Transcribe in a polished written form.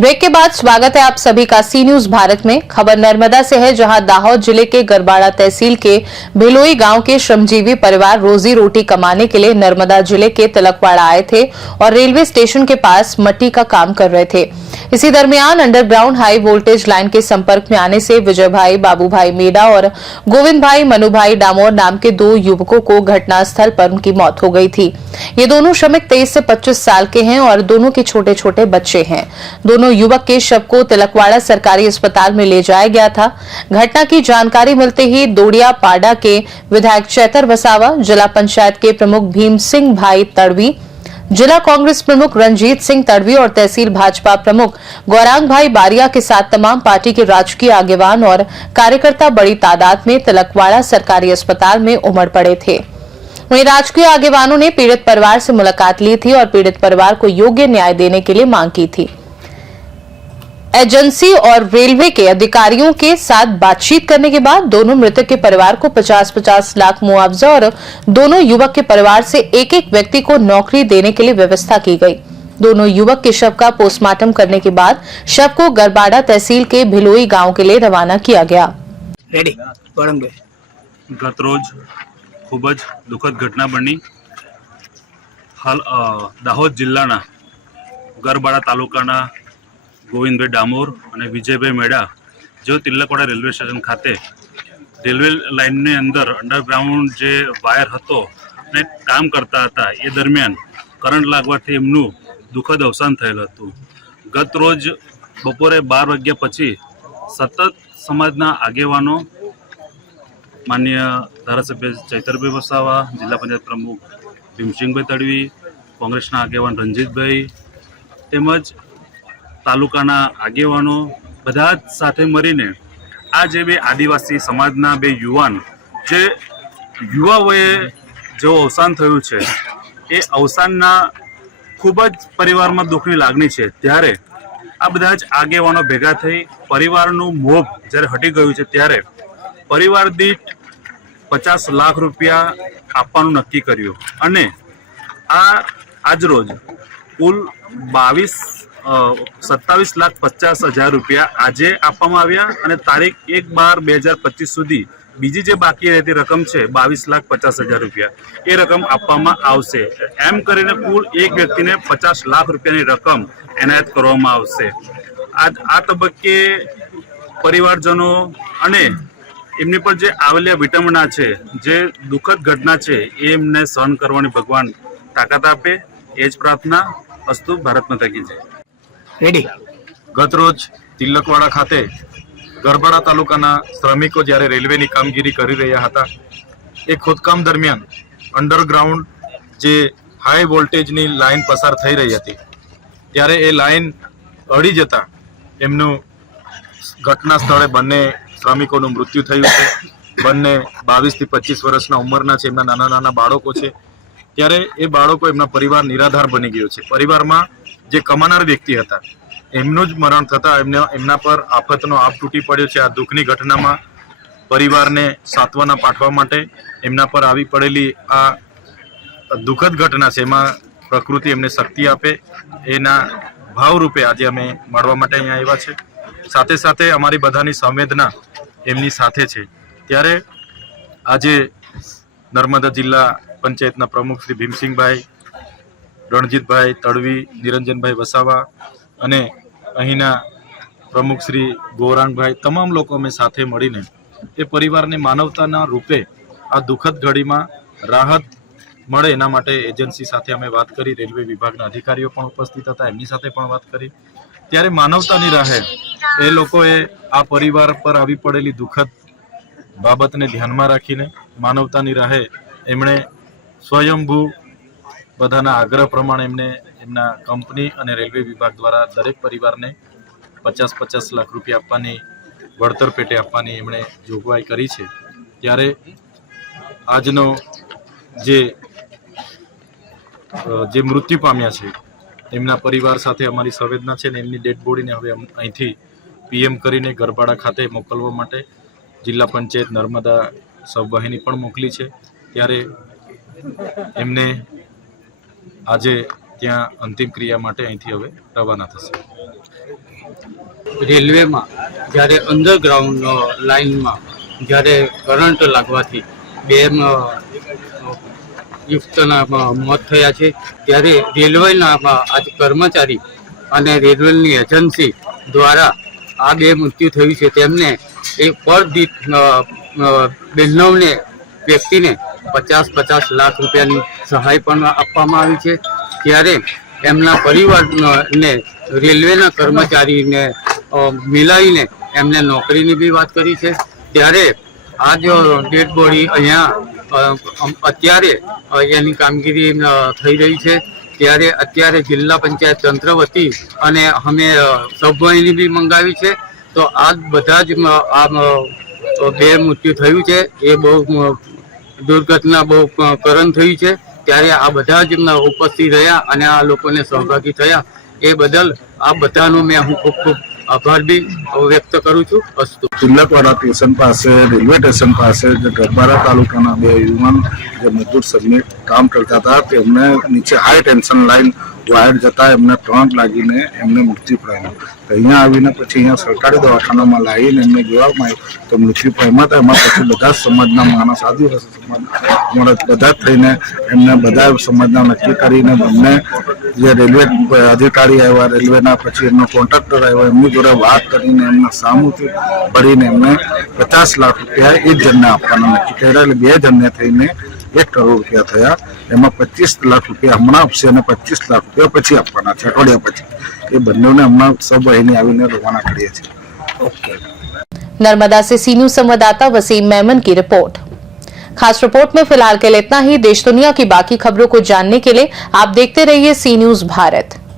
Break के बाद स्वागत है आप सभी का सी न्यूज भारत में। खबर नर्मदा से है, जहां दाहोद जिले के गरबाड़ा तहसील के भिलोई गांव के श्रमजीवी परिवार रोजी रोटी कमाने के लिए नर्मदा जिले के तिलकवाड़ा आए थे और रेलवे स्टेशन के पास मट्टी का काम कर रहे थे। इसी दरमियान अंडरग्राउंड हाई वोल्टेज लाइन के संपर्क में आने से विजय भाई, बाबू भाई मेडा और गोविंद भाई मनु भाई डामोर नाम के 2 युवकों को घटनास्थल पर उनकी मौत हो गई थी। ये दोनों श्रमिक 23 से 25 साल के हैं और दोनों के छोटे छोटे बच्चे हैं। दोनों युवक के शव को तिलकवाड़ा सरकारी अस्पताल में ले जाया गया था। घटना की जानकारी मिलते ही दोड़िया पाडा के विधायक चैतर वसावा, जिला पंचायत के प्रमुख भीम सिंह भाई तड़वी, जिला कांग्रेस प्रमुख रंजीत सिंह तड़वी और तहसील भाजपा प्रमुख गौरांग भाई बारिया के साथ तमाम पार्टी के राजकीय आगेवान और कार्यकर्ता बड़ी तादाद में तिलकवाड़ा सरकारी अस्पताल में उमड़ पड़े थे। वहीं राजकीय आगेवानों ने पीड़ित परिवार से मुलाकात ली थी और पीड़ित परिवार को योग्य न्याय देने के लिए मांग की थी। एजेंसी और रेलवे के अधिकारियों के साथ बातचीत करने के बाद दोनों मृतक के परिवार को 50-50 लाख मुआवजा और दोनों युवक के परिवार से एक-एक व्यक्ति को नौकरी देने के लिए व्यवस्था की गई। दोनों युवक के शव का पोस्टमार्टम करने के बाद शव को गरबाड़ा तहसील के भिलोई गांव के लिए रवाना किया गया। गत रोज खूब ज दुखद घटना बनी। हाल दाहोद जिल्लाना गरबाड़ा तालुकाना गोविंदभाई डामोर और विजयभाई मेडा जो तिलकवाड़ा रेलवे स्टेशन खाते रेलवे लाइन ने अंदर अंडरग्राउंड जे वायर हतो ने काम करता था। ये दरमियान करंट लागवाथी एमनु दुखद अवसान थयेल हतुं। गत रोज बपोरे 12 वाग्या पछी सतत समाजना आगेवानो माननीय धारासभ्य चैतरभाई वसावा, जिला पंचायत प्रमुख भीमसिंहभाई तड़वी, कांग्रेसना आगेवान रंजीतभाई तेमज तालुकाना आगेवानो बधा साथे मरीने आ जे बे आदिवासी समाजना बे युवान जे युवा वये जो अवसान थयुं छे ए अवसानना खूब ज परिवारमां दुखनी लागणी छे। त्यारे आ बधा ज आगेवानो भेगा थई परिवारनुं मोह ज्यारे हटी गयुं छे त्यारे परिवार दीठ 50 लाख रुपया आपवानुं नक्की कर्युं अने આજરોજ कुल 27,50,000 रुपया आजे आपवामां आव्या अने तारीख 1/12/2025 सुधी बीजी जे बाकी रहती रकम छे 22,50,000 रुपया ए रकम आपवामां आवशे। एम करीने कुल एक व्यक्ति ने 50 लाख रुपयानी रकम एनायत करवामां आवशे। आ तबक्के परिवारजनों अने एमनी पर जे आवेला विटंबना छे, जे दुखद घटना छे ए एमने सहन करवानी भगवान ताकत आपे एज प्रार्थना। अस्तु। भारत माता की जय। रेडी। गत रोज तिलकवाड़ा खाते गरबाड़ा तालुकाना श्रमिको ज्यारे रेलवेनी कामगीरी करी रह्या हता ए खोदकाम दरमियान अंडरग्राउंड जे हाई वोल्टेजनी लाइन पसार थई रही हती त्यारे ए लाइन अड़ी जता एमनुं घटना स्थळे बंने श्रमिकोनुं मृत्यु थयुं छे। बंने 22 થી 25 वर्षना उमरना छे। एमना नाना नाना बाळको छे त्यारे ए बाळको एमना परिवार निराधार बनी गयो छे। परिवारमां जे कमानार व्यक्ति हता एमनुं ज मरण थता एमना पर आफतनो आप तूटी पड्यो छे। आ दुखनी घटनामां परिवारने सांत्वना पाठवा माटे एमना पर आवी पड़ेली आ दुखद घटना छे एमां प्रकृति एमने शक्ति आपे एना भावरूपे आज अमे मळवा माटे अहींया आव्या छे। साथे साथे अमारी बधानी संवेदना एमनी साथे छे। त्यारे आजे नर्मदा जिल्ला पंचायतना प्रमुख श्री भीमसिंह भाई, रणजीत भाई तड़वी, निरंजन भाई वसावा अने अहींना प्रमुख श्री गौरांग भाई तमाम लोको अमे साथे मळीने ए परिवारने मानवताना रूपे आ दुखद घड़ीमां राहत मळे एना माटे एजेंसी साथे अमे वात करी। रेलवे विभागना अधिकारीओ पण उपस्थित हता, एमनी साथे पण वात करी। त्यारे मानवतानी राहे ए लोकोए आ परिवार पर आवी पड़ेली दुखद बाबतने ध्यानमां राखीने मानवतानी राहे एमणे स्वयंभू बधाना आग्रह प्रमाणे एमने एमना कंपनी अने रेलवे विभाग द्वारा दरेक परिवारने 50-50 लाख रुपया आपवानी वळतर पेटे आपवानी एमणे जोगवाई करी छे। त्यारे आजनो जे मृत्यु पाम्या छे एमना परिवार साथे अमारी संवेदना छे ने एमनी डेड बॉडीने हवे અહીંથી पीएम करीने गरबाड़ा खाते मोकलवा माटे जिला पंचायत नर्मदा सब वाहिनी पण मोकली छे। त्यारे एमने આજે ત્યાં અંતિમ ક્રિયા માટે અહીંથી હવે રવાના થશે. રેલવેમાં જ્યારે અંડરગ્રાઉન્ડ લાઇનમાં જ્યારે કરંટ લાગવાથી બે યુવકના મોત થયા છે, ત્યારે રેલવેના આજ કર્મચારી અને રેલવેની એજન્સી દ્વારા આ બે મૃત્યુ થયું છે. તેમને એક પર દીઠ બેનવને વ્યક્તિને 50-50 લાખ રૂપિયાની સહાય પણ આપવામાં આવી છે. ત્યારે એમના પરિવારને રેલવેના કર્મચારીને મિલાવીને એમને નોકરીની બી વાત કરી છે. ત્યારે આ જો ડેડ બોડી અહીંયા અત્યારે એની કામગીરી થઈ રહી છે. ત્યારે અત્યારે જિલ્લા પંચાયત તંત્ર વતી અને અમે સબવાહિની બી મંગાવી છે. તો આ બધા જ આ બે મૃત્યુ થયું છે એ બહુ દુર્ઘટના બહુ કરણ થઈ છે. ત્યારે આ બધા જ ઉપસ્થિત રહ્યા અને આ લોકોને સહભાગી થયા એ બદલ આ બધાનો મેં હું ખૂબ ખૂબ આભાર બી વ્યક્ત કરું છું. અસ્તુ. તિલકવાડા સ્ટેશન પાસે રેલવે સ્ટેશન પાસે જે ગરબાડા તાલુકાના બે યુવાન જે મજદૂર સમિટ કામ કરતા હતા તેમને નીચે હાઈ ટેન્શન લાઈન વાયર જતા એમને કરંટ લાગીને એમને મૃત્યુ પામ્યું. તો અહીંયા આવીને પછી અહીંયા સરકારી દવાખાનામાં લાવીને એમને જોવામાં આવ્યું તો મૃત્યુ પામ્યા હતા. એમાં પછી બધા જ સમાજના માણસ, આદિવાસી સમાજ બધા જ થઈને એમને બધા સમાજના નક્કી કરીને એમને જે રેલવે અધિકારી આવ્યા, રેલવેના પછી એમનો કોન્ટ્રાક્ટર આવ્યો, એમની જોડે વાત કરીને એમના સામુથી ભરીને એમને 50 લાખ રૂપિયા એક જણને આપવાના નક્કી કર્યા. એટલે બે જણને થઈને 1 કરોડ રૂપિયા થયા. એમાં 25 લાખ રૂપિયા હમણાં આપશે અને 25 લાખ રૂપિયા પછી આપવાના છે, અઠવાડિયા પછી. એ બંનેને હમણાં સબવાહિની આવીને રવાના કરીએ છીએ. नर्मदा से सी न्यूज संवाददाता वसीम मेमन की रिपोर्ट। खास रिपोर्ट में फिलहाल के लिए इतना ही। देश दुनिया की बाकी खबरों को जानने के लिए आप देखते रहिए सी न्यूज भारत।